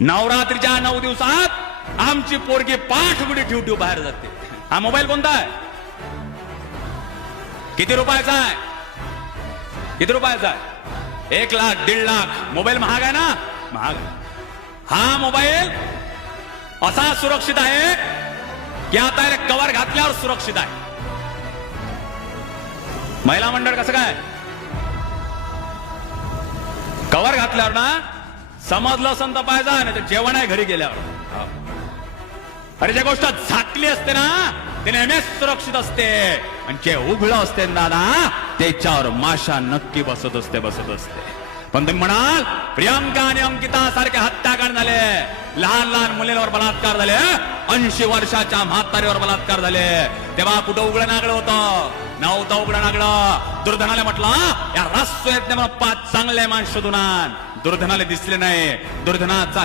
नवरात्रीच्या 9 दिवसात आमची पोरगी पाठगुडी ठेवू बाहेर जाते. हा मोबाईल कोणता आहे? किती रुपयाचा आहे? किती रुपयाचा आहे? 1 लाख 1.5 लाख. मोबाईल महाग आहे ना? महाग आहे. हा मोबाईल असा सुरक्षित आहे की आता कवर घातल्यावर सुरक्षित आहे. महिला मंडळ कसं काय? कवर घातल्यावर ना समजलं असं तर पाहिजे, नाही तर जेवण आहे घरी गेल्यावर. अरे ज्या गोष्ट झाकली असते ना ते नेहमीच सुरक्षित असते, आणि जे उघडं असते दादा त्याच्यावर माशा नक्की बसत असते. पण तुम्ही म्हणाल प्रियांका आणि अंकिता सारखे हत्याकांड झाले, लहान लहान मुलींवर बलात्कार झाले, 80 वर्षाच्या म्हातारीवर बलात्कार झाले, तेव्हा कुठं उघडं नागडं होतं? नव्हतं उघडं नागडं. दुर्धनाला म्हटलं या राष्ट्र चांगले माणूस शोधून आण. दुर्धनाला दिसले नाही. दुर्धनाचा